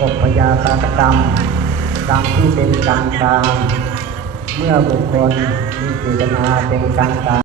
อบพยาตากรรมกรรมที่เป็นกลางกลาง เมื่อบุคคลมีเจตนาเป็นการกลาง